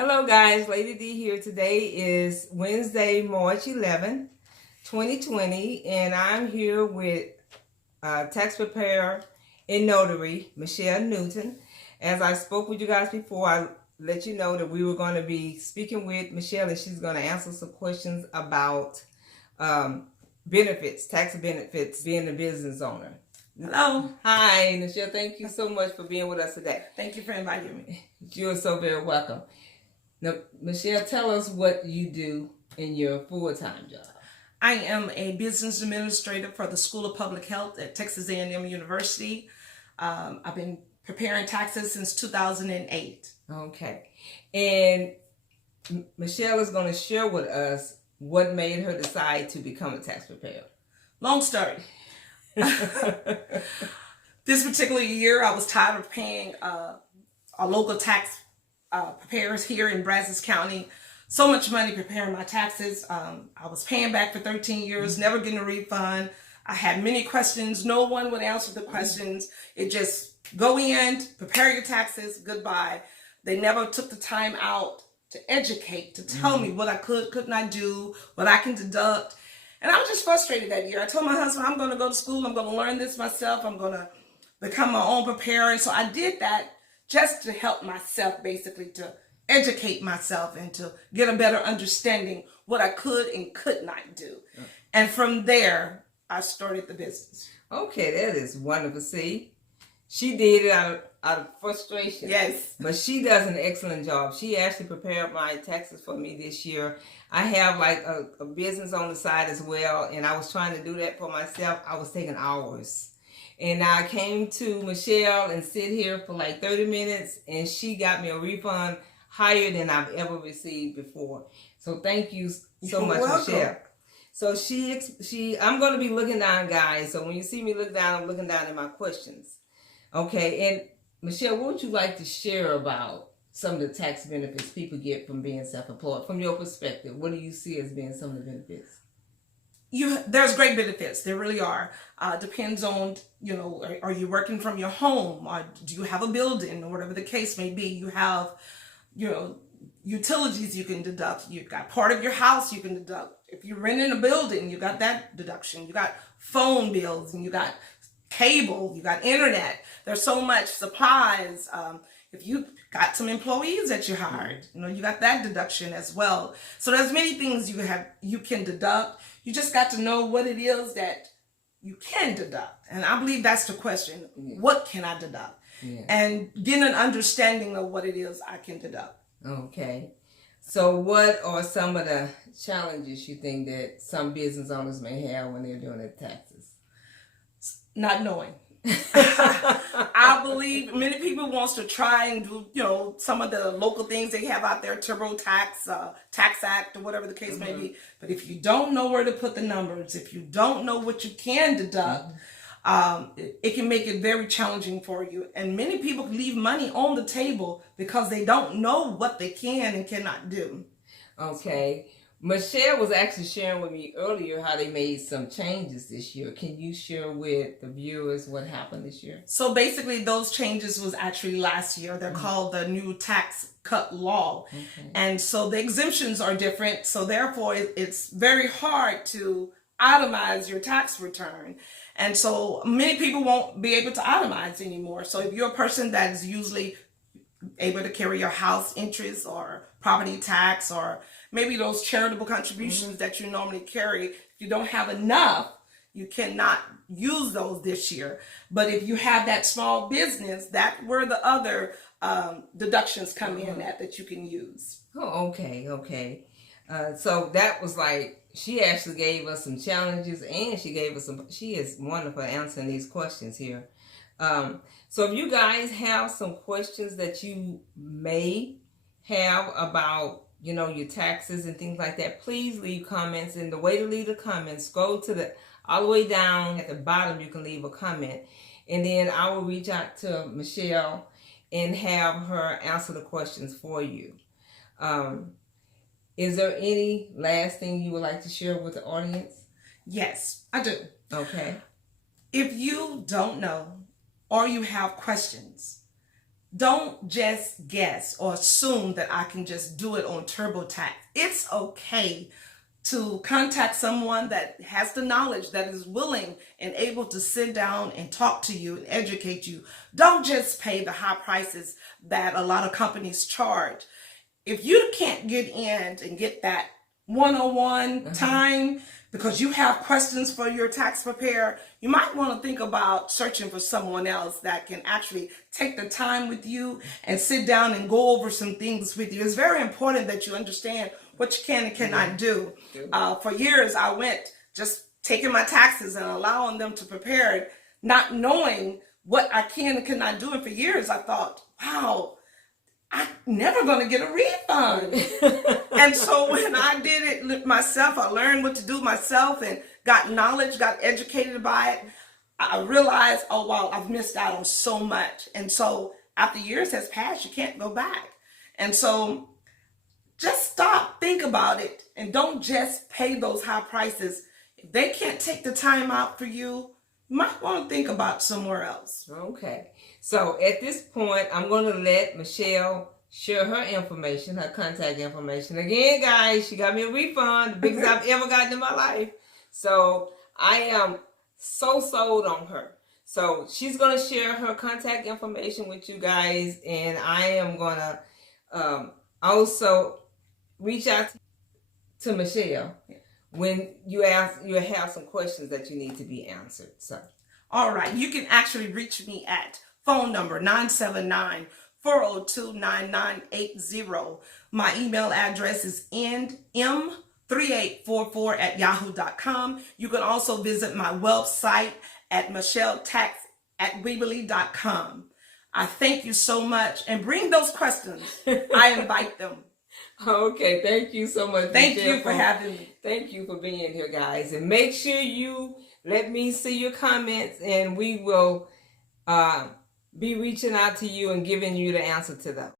Hello guys, Layde Dei here. Today is Wednesday, March 11, 2020, and I'm here with tax preparer and notary, Michele Newton. As I spoke with you guys before, I let you know that we were going to be speaking with Michele, and she's going to answer some questions about benefits, tax benefits, being a business owner. Hello. Hi, Michele. Thank you so much for being with us today. Thank you for inviting me. You're so very welcome. Now, Michele, tell us what you do in your full-time job. I am a business administrator for the School of Public Health at Texas A&M University. I've been preparing taxes since 2008. Okay. And Michele is going to share with us what made her decide to become a tax preparer. Long story. This particular year, I was tired of paying our local tax preparers here in Brazos County so much money preparing my taxes. I was paying back for 13 years, never getting a refund. I had many questions. No one would answer the questions. It just go in, prepare your taxes, goodbye. They never took the time out to educate, to tell me what I could not do, what I can deduct. And I was just frustrated that year. I told my husband, I'm going to go to school. I'm going to learn this myself. I'm going to become my own preparer. So I did that just to help myself, basically, to educate myself and to get a better understanding what I could and could not do. Yeah. And from there, I started the business. Okay, that is wonderful. See, she did it out of frustration. Yes. But she does an excellent job. She actually prepared my taxes for me this year. I have like a business on the side as well, and I was trying to do that for myself. I was taking hours. And I came to Michele and sit here for like 30 minutes, and she got me a refund higher than I've ever received before. So thank you so much, Michele. So I'm going to be looking down, guys. So when you see me look down, I'm looking down at my questions. Okay, and Michele, what would you like to share about some of the tax benefits people get from being self-employed? From your perspective, what do you see as being some of the benefits? There's great benefits. There really are. Depends on, are you working from your home, or do you have a building, or whatever the case may be. You have, utilities you can deduct. You've got part of your house you can deduct. If you're renting a building, you got that deduction. You got phone bills, and you got cable, you got internet. There's so much supplies. If you got some employees that you hired, you got that deduction as well. So there's many things you can deduct. You just got to know what it is that you can deduct. And I believe that's the question. Yeah. What can I deduct? Yeah. And get an understanding of what it is I can deduct. Okay. So what are some of the challenges you think that some business owners may have when they're doing their taxes? Not knowing. I believe many people wants to try and do, some of the local things they have out there, TurboTax, Tax Act, or whatever the case may be. But if you don't know where to put the numbers, if you don't know what you can deduct, it can make it very challenging for you. And many people leave money on the table because they don't know what they can and cannot do. Okay. Michele was actually sharing with me earlier how they made some changes this year. Can you share with the viewers what happened this year? So basically those changes was actually last year. They're called the new tax cut law. Okay. And so the exemptions are different. So therefore it's very hard to itemize your tax return. And so many people won't be able to itemize anymore. So if you're a person that's usually able to carry your house interest or property tax or maybe those charitable contributions that you normally carry, if you don't have enough, you cannot use those this year. But if you have that small business, that's where the other deductions come in that you can use. Oh, okay. So that was like, she actually gave us some challenges, and she is wonderful answering these questions here. So if you guys have some questions that you may have about, your taxes and things like that, please leave comments. And the way to leave the comments, go to all the way down at the bottom, you can leave a comment. And then I will reach out to Michele and have her answer the questions for you. Is there any last thing you would like to share with the audience? Yes, I do. Okay. If you don't know or you have questions, Don't just guess or assume that I can just do it on TurboTax. It's okay to contact someone that has the knowledge, that is willing and able to sit down and talk to you and educate you. Don't just pay the high prices that a lot of companies charge. If you can't get in and get that one-on-one time because you have questions for your tax preparer, you might want to think about searching for someone else that can actually take the time with you and sit down and go over some things with you. It's very important that you understand what you can and cannot do. For years, I went just taking my taxes and allowing them to prepare it, not knowing what I can and cannot do. And for years, I thought, wow, I'm never going to get a refund. And so when I did it myself, I learned what to do myself and got knowledge, got educated by it. I realized, oh, wow, I've missed out on so much. And so after years has passed, you can't go back. And so just stop, think about it, and don't just pay those high prices. If they can't take the time out for you, you might want to think about somewhere else. Okay. So at this point, I'm going to let Michele share her information, her contact information. Again, guys, she got me a refund, the biggest I've ever gotten in my life. So I am so sold on her. So she's going to share her contact information with you guys, and I am going to also reach out to Michele when you have some questions that you need to be answered. So, all right, you can actually reach me at phone number 979-402-9980. My email address is m3844@yahoo.com. You can also visit my website at micheletax@weebly.com. I thank you so much, and bring those questions. I invite them. Okay, thank you so much. Thank Michele, you for having me. Thank you for being here, guys. And make sure you let me see your comments, and we will be reaching out to you and giving you the answer to them.